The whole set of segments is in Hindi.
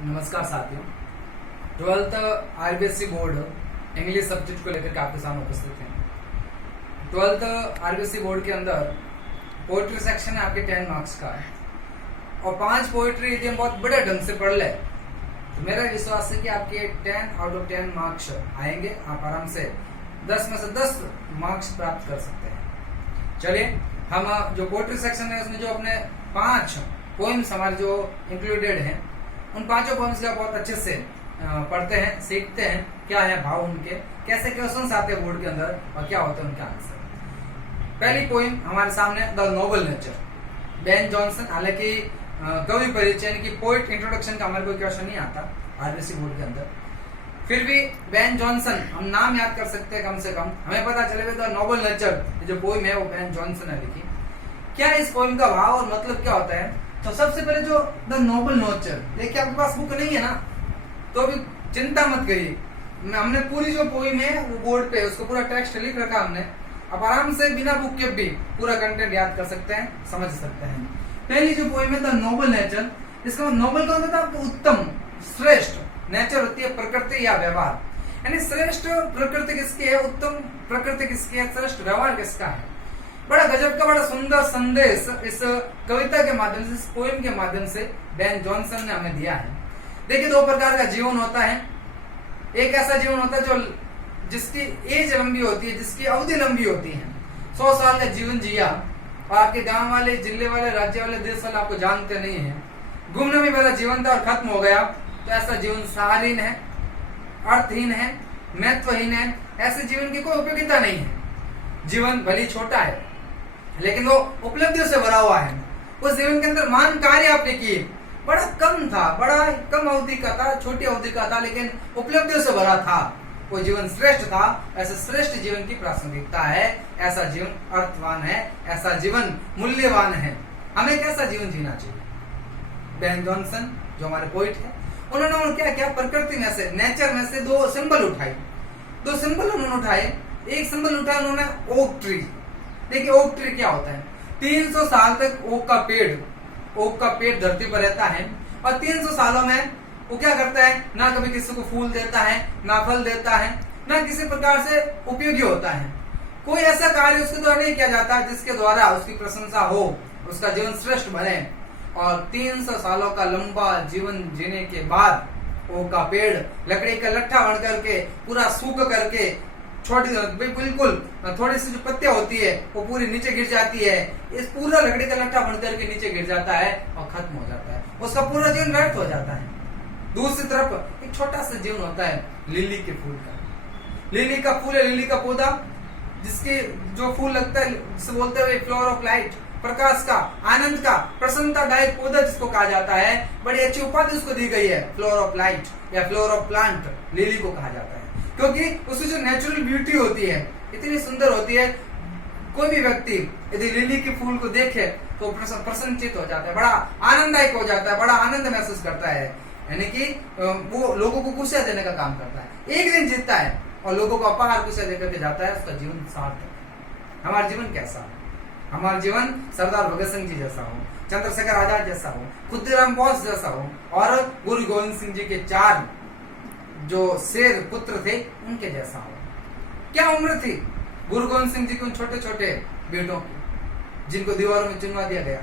नमस्कार साथियों। 12th RBSC board English subject को लेकर के आपके सामने उपस्थित हैं। 12th आरबीएससी बोर्ड के अंदर पोएट्री सेक्शन है आपके 10 मार्क्स का और 5 पोएट्री यदि हम बहुत बड़े ढंग से पढ़ ले तो मेरा विश्वास है कि आपके 10 आउट ऑफ 10 मार्क्स आएंगे। आप आराम से 10 में से 10 मार्क्स प्राप्त कर सकते हैं। चलिए, हम जो पोएट्री सेक्शन है उसमें जो अपने 5 पोएम्स हमारे जो इंक्लूडेड हैं उन 5 पोएम्स का बहुत अच्छे से पढ़ते हैं, सीखते हैं क्या है भाव उनके, कैसे क्वेश्चंस आते हैं बोर्ड के अंदर और क्या होते हैं उनके आंसर। पहली पोएम हमारे सामने the Nobel nature, Ben Jonson. हालांकि कवि परिचय यानी कि पोइट इंट्रोडक्शन का हमारे कोई क्वेश्चन नहीं आता आरबीएससी बोर्ड के अंदर, फिर भी बेन जॉनसन हम नाम याद कर सकते हैं। कम से कम हमें पता चले द नोबल नेचर जो पोएम है वो बेन जॉनसन ने लिखी। क्या इस पोएम का भाव और मतलब क्या होता है? तो सबसे पहले जो द नोबल नेचर, देखिए आपके पास बुक नहीं है ना तो अभी चिंता मत करिए, हमने पूरी जो पोएम है वो बोर्ड पे उसको पूरा टेक्स्ट लिख रखा हमने। आप आराम से बिना बुक के भी पूरा कंटेंट याद कर सकते हैं, समझ सकते हैं। पहली जो पोएम है द नोबल नेचर, इसका नोबल का मतलब आपको उत्तम, श्रेष्ठ। नेचर होती है प्रकृति या व्यवहार, यानी श्रेष्ठ प्रकृति किसकी है, उत्तम प्रकृति किसकी है, श्रेष्ठ व्यवहार किसका है। बड़ा गजब का बड़ा सुंदर संदेश इस कविता के माध्यम से, इस पोएम के माध्यम से बेन जॉनसन ने हमें दिया है। देखिए, 2 प्रकार का जीवन होता है। एक ऐसा जीवन होता है जो जिसकी एज लंबी होती है, जिसकी अवधि लंबी होती है। 100 साल का जीवन जिया और आपके गांव वाले, जिले वाले, राज्य वाले, देश वाले आपको जानते नहीं है। घूमने में मेरा जीवन था और खत्म हो गया, तो ऐसा जीवन सारहीन है, अर्थहीन है, महत्वहीन है। ऐसे जीवन की कोई उपयोगिता नहीं है। जीवन भले छोटा है लेकिन वो उपलब्धियों से भरा हुआ है। उस जीवन के अंदर मान कार्य आपने किए, बड़ा कम था, बड़ा कम अवधि का था, छोटी अवधि का था, लेकिन उपलब्धियों से भरा था। वो जीवन श्रेष्ठ था। ऐसे श्रेष्ठ जीवन की प्रासंगिकता है, ऐसा जीवन अर्थवान है, ऐसा जीवन मूल्यवान है। हमें कैसा जीवन जीना चाहिए? बेन जॉनसन जो हमारे पोइट है, उन्होंने क्या किया, प्रकृति में से, नेचर में से 2 सिंबल उठाए। 2 सिंबल उन्होंने उठाए। एक सिंबल उठाया उन्होंने ओक ट्री। देखिए, ओक ट्री क्या होता है? 300 साल तक ओक का पेड़ धरती पर रहता है और 300 सालों में वो क्या करता है, ना कभी किसी को फूल देता है, ना फल देता है, ना किसी प्रकार से उपयोगी होता है। कोई ऐसा कार्य उसके द्वारा नहीं किया जाता जिसके द्वारा उसकी प्रशंसा हो, उसका जीवन श्रेष्ठ बने। और 300 सालों का लंबा जीवन जीने के बाद ओक का पेड़ लकड़ी का लट्ठा बन करके, पूरा सूख करके, छोटी बिल्कुल थोड़ी सी जो पत्तियां होती है वो पूरी नीचे गिर जाती है। इस पूरा लकड़ी का लट्ठा बन करके नीचे गिर जाता है और खत्म हो जाता है, उसका पूरा जीवन व्यर्थ हो जाता है। दूसरी तरफ एक छोटा सा जीवन होता है लिली के फूल का। लिली का फूल है, लिली का पौधा, जिसके जो फूल लगता है जिसे बोलते हैं फ्लोर ऑफ लाइट, प्रकाश का, आनंद का, प्रसन्नतादायक पौधा जिसको कहा जाता है। बड़ी अच्छी उपाधि उसको दी गई है, फ्लोर ऑफ लाइट या फ्लोर ऑफ प्लांट लिली को कहा जाता है, क्योंकि उसकी जो नेचुरल ब्यूटी होती है इतनी सुंदर होती है। कोई भी व्यक्ति यदि लिली के फूल को देखे तो प्रसन्नचित हो जाता है, बड़ा आनंददायक हो जाता है, बड़ा आनंद महसूस करता है। यानी कि वो लोगों को खुशियां देने का काम करता है। एक दिन जीतता है और लोगों को अपार खुशियां देकर के जाता है, उसका जीवन सार्थक। हमारा जीवन कैसा है? हमारा जीवन सरदार भगत सिंह जी जैसा हो, चंद्रशेखर आजाद जैसा हो, खुदीराम बोस जैसा हो और गुरु गोविंद सिंह जी के 4 जो शेर पुत्र थे उनके जैसा हो। क्या उम्र थी गुरु गोविंद सिंह जी के उन छोटे छोटे बेटों की, जिनको दीवारों में चुनवा दिया गया,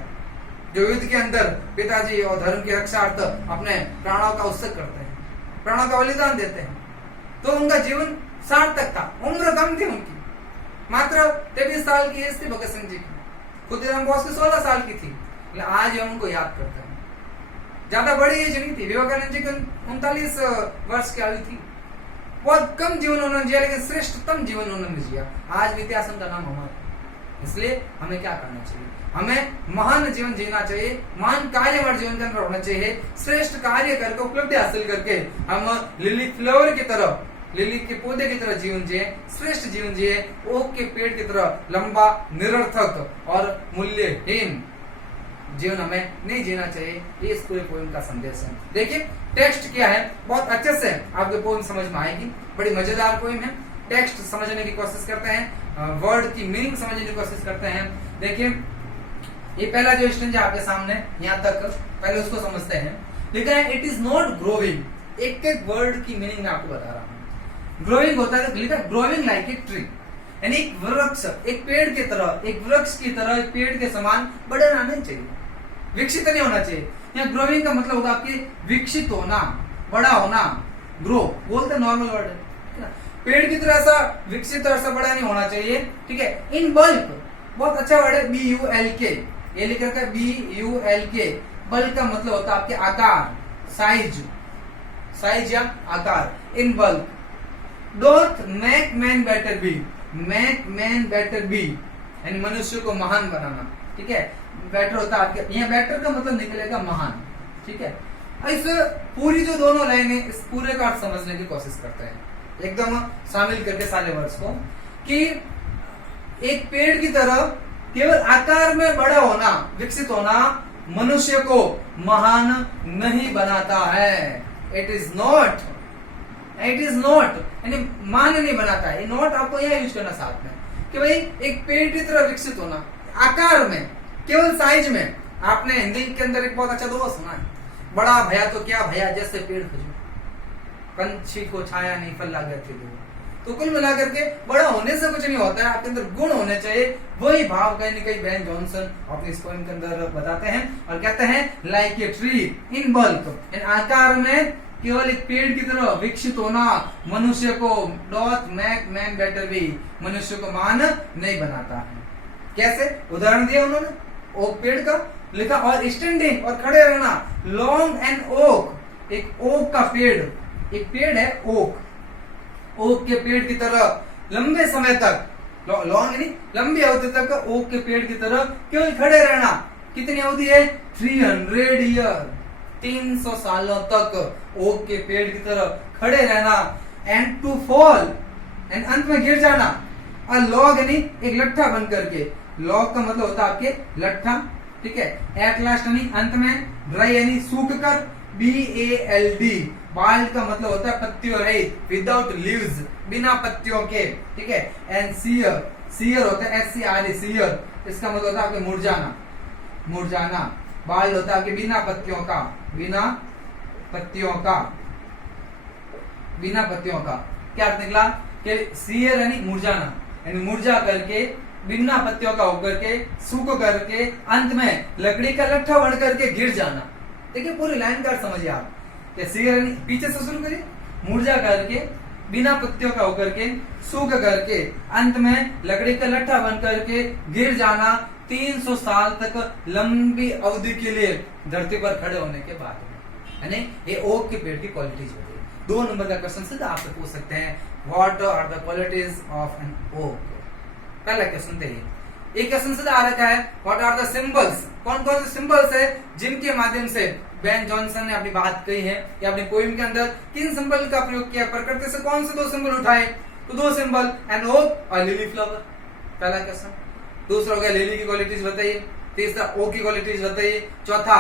जो युद्ध के अंदर पिताजी और धर्म की रक्षार्थ अपने प्राणों का उत्सर्ग करते हैं, प्राणों का बलिदान देते हैं। तो उनका जीवन सार्थक था। उम्र कम थी उनकी, मात्र 23 साल की एज थी भगत सिंह जी की। खुदीराम बोस की 16 साल की थी। आज हम उनको याद करते हैं। ज्यादा बड़ी एज नहीं थी। विवेकानंद जी की 39 वर्ष की आयु थी। बहुत कम जीवन उन्होंने जिया, लेकिन श्रेष्ठतम जीवन उन्होंने जिया। आज भी इतिहास उनका नाम अमर है। इसलिए हमें क्या करना चाहिए? हमें महान जीवन जीना चाहिए, महान कार्य हमारे जीवन के अंदर होना चाहिए। श्रेष्ठ कार्य करके, उपलब्धि हासिल करके हम लिली फ्लावर की तरह, लिली के पौधे की तरह जीवन जिए, श्रेष्ठ जीवन जिए। ओक के पेड़ की तरह लंबा, निरर्थक और मूल्यहीन जीवन हमें नहीं जीना चाहिए। ये इस पूरे पोएम का संदेश है। देखिए, टेक्स्ट क्या है, बहुत अच्छे से आपके पोएम समझ में आएगी। बड़ी मजेदार पोएम है। टेक्स्ट समझने की कोशिश करते हैं, वर्ड की मीनिंग समझने की कोशिश करते हैं। देखिए, ये पहला जो स्टेंजा आपके सामने यहाँ तक, पहले उसको समझते हैं। लिखा है इट इज नॉट ग्रोइंग। एक एक वर्ड की मीनिंग मैं आपको बता रहा हूँ। ग्रोइंग होता है, लिखा ग्रोइंग लाइक ए ट्री, यानी एक वृक्ष, एक पेड़ की तरह, एक वृक्ष की तरह, एक पेड़ के समान बढ़ना नहीं चाहिए, विकसित नहीं होना चाहिए। यहाँ ग्रोइंग का मतलब होगा आपके विकसित होना, बड़ा होना, ग्रो बोलते नॉर्मल वर्ड है। पेड़ की तरह ऐसा विकसित और ऐसा बड़ा नहीं होना चाहिए, ठीक है। इन बल्क, बहुत अच्छा वर्ड है, BULK, ये लिख रखा है BULK। बल्क का मतलब होता है आपके आकार, साइज, साइज या आकार। In bulk don't make man better B, make man better be यानी मनुष्य को महान बनाना, ठीक है। बेटर होता है आपके, यहाँ बेटर का मतलब निकलेगा महान, ठीक है। इस पूरी जो दोनों लाइन है, इस पूरे का अर्थ समझने की कोशिश करते हैं, एकदम शामिल करके सारे वर्ड्स को, कि एक पेड़ की तरह केवल आकार में बड़ा होना, विकसित होना मनुष्य को महान नहीं बनाता है। It is not, it is not यानी महान नहीं बनाता है। नॉट आपको यह यूज करना साथ में, कि भाई एक पेड़ की तरह विकसित होना आकार में, केवल साइज में। आपने हिंदी के अंदर एक बहुत अच्छा दोहा सुना है, बड़ा भया तो क्या भया जैसे पेड़ खजूर, पंछी को छाया नहीं फल लागे थे दो। तो कुल मिलाकर के बड़ा होने से कुछ नहीं होता है, आपके अंदर गुण होने चाहिए। वही भाव कहीं न कहीं बेन जॉनसन अपने इस पोएम के अंदर बताते हैं और कहते हैं like a tree in bulk, इन आकार में केवल एक पेड़ की तरह विकसित होना मनुष्य co dot make man better B, मनुष्य को महान नहीं बनाता है। कैसे उदाहरण दिया उन्होंने, ओक पेड़ का लिखा, और स्टैंडिंग और खड़े रहना, लॉन्ग एंड ओक, एक ओक का पेड़, एक पेड़ है ओक, ओक के पेड़ की तरह लंबे समय तक, लॉन्ग यानी लंबी अवधि तक ओक के पेड़ की तरह केवल खड़े रहना। कितनी अवधि है? 300 ईयर, 300 सालों तक ओक के पेड़ की तरह खड़े रहना। एंड टू फॉल, एंड अंत में गिर जाना। अ लॉग यानी एक लट्ठा बन करके, लॉग का मतलब होता है आपके लट्ठा, ठीक है। एट लास्ट यानी अंत में, ड्राई यानी सूख कर, BALD बाल्ड का मतलब होता है पत्तियों रहित, विदाउट लीव्स, बिना पत्तियों के, ठीक है। एंड सीयर, सीयर होता है SCRE, सीयर, इसका मतलब होता है आपके मुरझाना, मुरझाना। बाल्ड होता है आपके बिना पत्तियों का, बिना पत्तियों का, बिना पत्तियों का। क्या अर्थ निकला कि सीयर यानी मुरझाना, यानी मुरझा करके, बिना पत्तियों का होकर के, सूख करके, अंत में लकड़ी का लट्ठा बन करके गिर जाना। देखिए पूरी लाइन का समझिए आप, सीयर यानी पीछे से शुरू करिए, मुरझा करके, बिना पत्तियों का होकर के, सूख करके, अंत में लकड़ी का लट्ठा बन करके गिर जाना, 300 साल तक लंबी अवधि के लिए धरती पर खड़े होने के बाद, यानी ये ओक के पेड़ की क्वालिटीज होती है। 2 नंबर का क्वेश्चन सीधा आपसे पूछ सकते हैं, what are the qualities of an oak. पहला क्वेश्चन देखिए, एक क्वेश्चन सीधा आ रखा है, व्हाट आर द सिंबल्स, कौन कौन से सिंबल्स है जिनके माध्यम से बेन जॉनसन ने अपनी बात कही है, या अपने पोइम के अंदर किन सिंबल का प्रयोग किया, प्रकृति से कौन से 2 सिंबल उठाए, तो 2 सिंबल, एन ओक और लिली फ्लावर। पहला क्वेश्चन। दूसरा हो गया लिली की क्वालिटीज बताइए, तीसरा ओक की क्वालिटीज बताइए, चौथा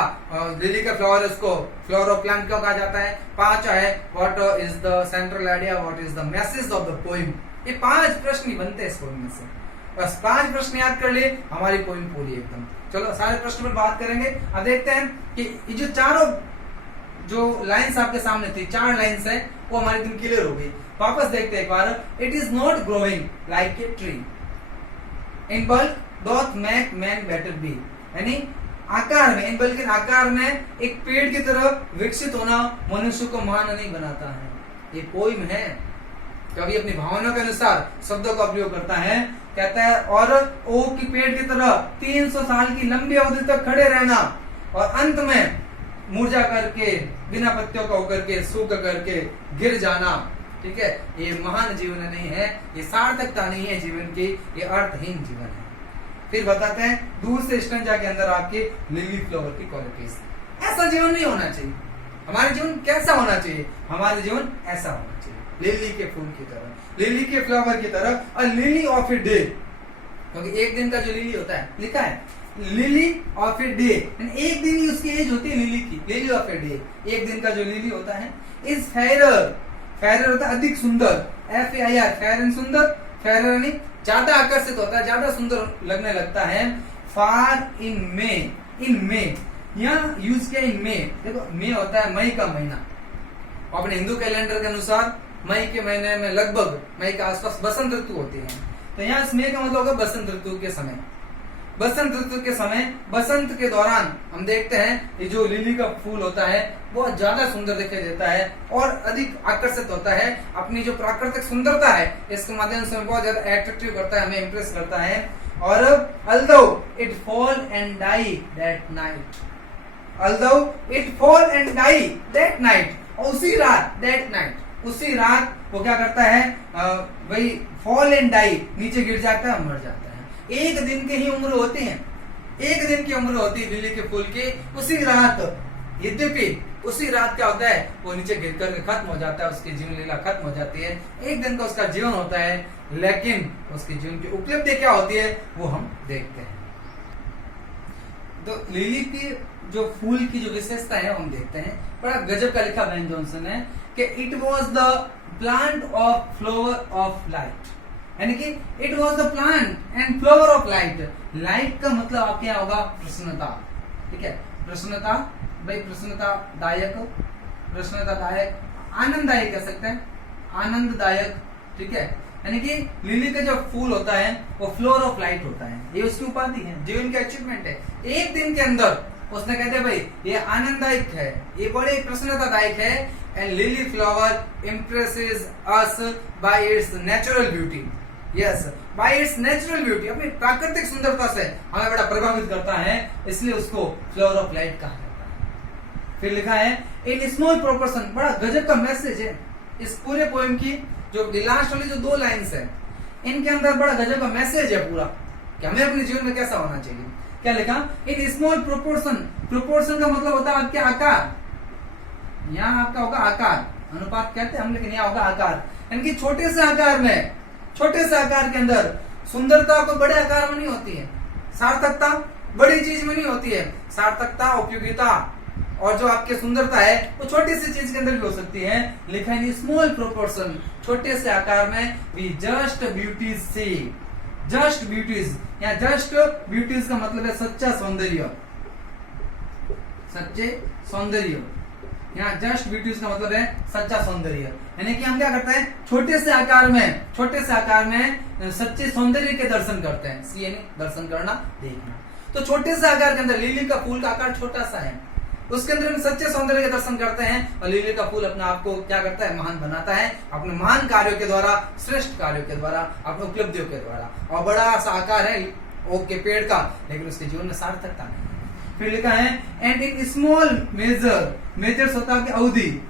लिली का फ्लावर, इसको फ्लावर ऑफ प्लांट क्यों कहा जाता है, पांचवा है what is the central idea, what is the message of the poem. ये 5 प्रश्न ही बनते हैं इस पोइम में से, बस 5 प्रश्न याद कर लिए, हमारी पोइम पूरी एकदम। चलो सारे प्रश्न पर बात करेंगे। अब देखते हैं कि ये जो चारों जो लाइंस आपके सामने थी, 4 लाइंस है, वो हमारी एकदम क्लियर हो गई। वापस देखते हैं एक बार। It is not growing like a tree in bulk doth make man better be, यानी आकार में, इन बल्कि आकार में एक पेड़ की तरह विकसित होना मनुष्य को महान नहीं बनाता है। ये पोइम है, कभी अपनी भावना के अनुसार शब्दों का प्रयोग करता है, कहता है और ओक की पेड़ की तरह 300 साल की लंबी अवधि तक खड़े रहना, और अंत में मुरझा करके, बिना पत्तियों का होकर के, सूख करके गिर जाना, ठीक है। ये महान जीवन नहीं है, ये सार्थकता नहीं है जीवन की, ये अर्थहीन जीवन है। फिर बताते हैं दूसरे स्टेंजा के अंदर आपके लिली फ्लावर की क्वालिटीज। ऐसा जीवन नहीं होना चाहिए। हमारे जीवन कैसा होना चाहिए? हमारे जीवन ऐसा होना चाहिए, लिली के फूल की तरह, लिली के फ्लावर की तरह, और लिली ऑफ ए डे, क्योंकि एक दिन का जो लिली होता है, लिखा है लिली ऑफ ए डे, एक दिन ही उसकी एज होती है लिली की, लिली ऑफ ए डे, एक दिन का जो लिली होता है, इज फेरर, फेरर होता है अधिक सुंदर, FAIR, फेरन सुंदर, फेरर यानी ज्यादा आकर्षित होता है, ज्यादा सुंदर लगने लगता है। फार इन मे, इन मे यहाँ यूज किया इन मई। देखो मई होता है मई का महीना, अपने हिंदू कैलेंडर के अनुसार मई के महीने में लगभग मई के आसपास बसंत ऋतु होती है। तो यहाँ इस मई का मतलब होगा बसंत ऋतु के समय। बसंत ऋतु के समय, बसंत के दौरान हम देखते हैं ये जो लिली का फूल होता है बहुत ज्यादा सुंदर दिखाई देता है और अधिक आकर्षित होता है। अपनी जो प्राकृतिक सुंदरता है इसके माध्यम से बहुत ज्यादा अट्रैक्टिव करता है, हमें इंप्रेस करता है। और although it fall and die that night, although it fall and die that night, उसी रात that night, उसी रात वो क्या करता है, वही fall and die, नीचे गिर जाता है, मर जाता है। एक दिन की ही उम्र होती है, एक दिन की उम्र होती है लिली के फूल की। उसी रात, यद्यपि उसी रात क्या होता है, वो नीचे गिर कर खत्म हो जाता है, उसकी जीवन लीला खत्म हो जाती है। एक दिन का उसका जीवन होता है, लेकिन उसके जीवन की उपलब्धि क्या होती है वो हम देखते हैं। तो लिली की जो फूल की जो विशेषता है हम देखते हैं। बड़ा गजब का लिखा बेन जॉनसन ने कि it was the plant of flower of light, यानी कि it was the plant and flower of light. Light का मतलब आपके यहाँ होगा प्रसन्नता, ठीक है, प्रसन्नता, भाई प्रसन्नतादायक, प्रसन्नतादायक, आनंददायक कह सकते हैं, आनंददायक, ठीक है। यानी कि लिली का जो फूल होता है वो फ्लोर ऑफ लाइट होता है, ये उसकी उपाधि है, जो इनकी अचीवमेंट है। एक दिन के अंदर उसने कहते भाई ये आनंददायक है, ये बड़े प्रसन्नतादायक है। And lily flower impresses us bye it's natural beauty, yes, bye it's natural beauty, अपनी प्राकृतिक सुंदरता से हमें बड़ा प्रभावित करता है, इसलिए उसको फ्लावर ऑफ लाइट कहा जाता है। फिर लिखा है इन स्मॉल प्रोपोर्शन, बड़ा गजब का मैसेज है इस पूरे पोएम की। जो लास्ट वाली जो 2 लाइन्स है इनके अंदर बड़ा गजब का मैसेज है पूरा, कि हमें अपने जीवन में कैसा होना चाहिए। क्या लिखा, इन स्मॉल प्रोपोर्शन, प्रोपोर्शन का मतलब होता है आपके आकार, यहाँ आपका होगा आकार, अनुपात कहते हैं हम, लेकिन यहाँ होगा आकार, यानी कि छोटे से आकार में, छोटे से आकार के अंदर सुंदरता को बड़े आकार में नहीं होती है, सार्थकता बड़ी चीज में नहीं होती है, सार्थकता, उपयोगिता और जो आपकी सुंदरता है वो छोटी सी चीज के अंदर भी हो सकती है। लिखा है स्मॉल प्रोपोर्शन, छोटे से आकार में, वी जस्ट ब्यूटीज से, जस्ट ब्यूटीज, या जस्ट ब्यूटीज का मतलब है सच्चा सौंदर्य, सच्चे सौंदर्य, यहाँ जस्ट ब्यूटीज का मतलब है सच्चा सौंदर्य। यानी कि हम क्या करते हैं, छोटे से आकार में, छोटे से आकार में सच्चे सौंदर्य के दर्शन करते हैं, सी यानी दर्शन करना, देखना। तो छोटे से आकार के अंदर लिली का फूल का आकार छोटा सा है, उसके अंदर हम सच्चे सौंदर्य के दर्शन करते हैं और लिली का फूल अपने आप को क्या करता है, महान बनाता है, अपने महान कार्यों के द्वारा, श्रेष्ठ कार्यों के द्वारा, अपने उपलब्धियों के द्वारा। और बड़ा सा आकार है ओक के पेड़ का, लेकिन उसके जीवन में सार्थकता नहीं है। फिर लिखा है and in small measure, measures होता है आपकी अवधि,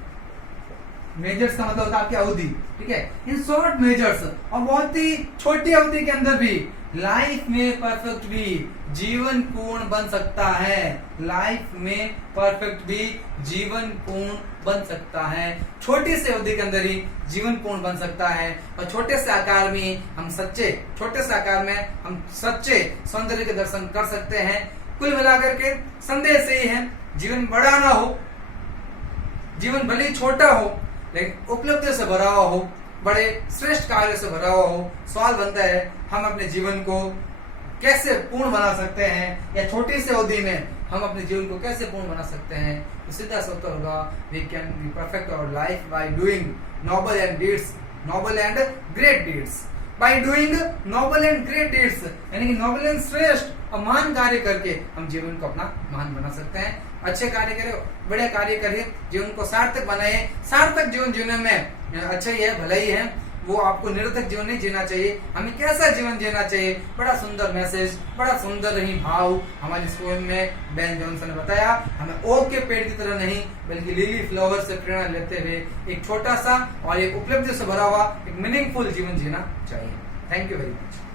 मेजर्स का मतलब होता है आपकी अवधि, ठीक है, इन शॉर्ट मेजर्स, और बहुत ही छोटी अवधि के अंदर भी लाइफ में परफेक्ट भी जीवन पूर्ण बन सकता है, लाइफ में परफेक्ट भी जीवन पूर्ण बन सकता है। छोटी से अवधि के अंदर ही जीवन पूर्ण बन सकता है और छोटे से आकार में हम सच्चे, छोटे से आकार में हम सच्चे सौंदर्य के दर्शन कर सकते हैं। कुल मिलाकर के संदेश यही है, जीवन बड़ा ना हो, जीवन भले ही छोटा हो, लेकिन उपलब्धि से भरा हुआ हो, बड़े श्रेष्ठ कार्य से भरा हुआ हो। सवाल बनता है हम अपने जीवन को कैसे पूर्ण बना सकते हैं, या छोटी सी अवधि में हम अपने जीवन को कैसे पूर्ण बना सकते हैं। तो सीधा सा उत्तर होगा we can be perfect our life by doing noble and deeds, noble and great deeds, by doing noble and great deeds, यानी कि नोबल एंड श्रेष्ठ और महान कार्य करके हम जीवन को अपना महान बना सकते हैं। अच्छे कार्य करें, बड़े कार्य करिए, जीवन को सार्थक बनाइए। सार्थक जीवन जीने में अच्छा ही है, भला ही है, वो आपको निरर्थक जीवन नहीं जीना चाहिए। हमें कैसा जीवन जीना चाहिए, बड़ा सुंदर मैसेज, बड़ा सुंदर ही भाव हमारे स्कूल में बेन जॉनसन ने बताया। हमें ओक के पेड़ की तरह नहीं, बल्कि लिली फ्लावर से प्रेरणा लेते हुए एक छोटा सा और एक उपलब्धि से भरा हुआ एक मीनिंगफुल जीवन जीना चाहिए। Thank you very much.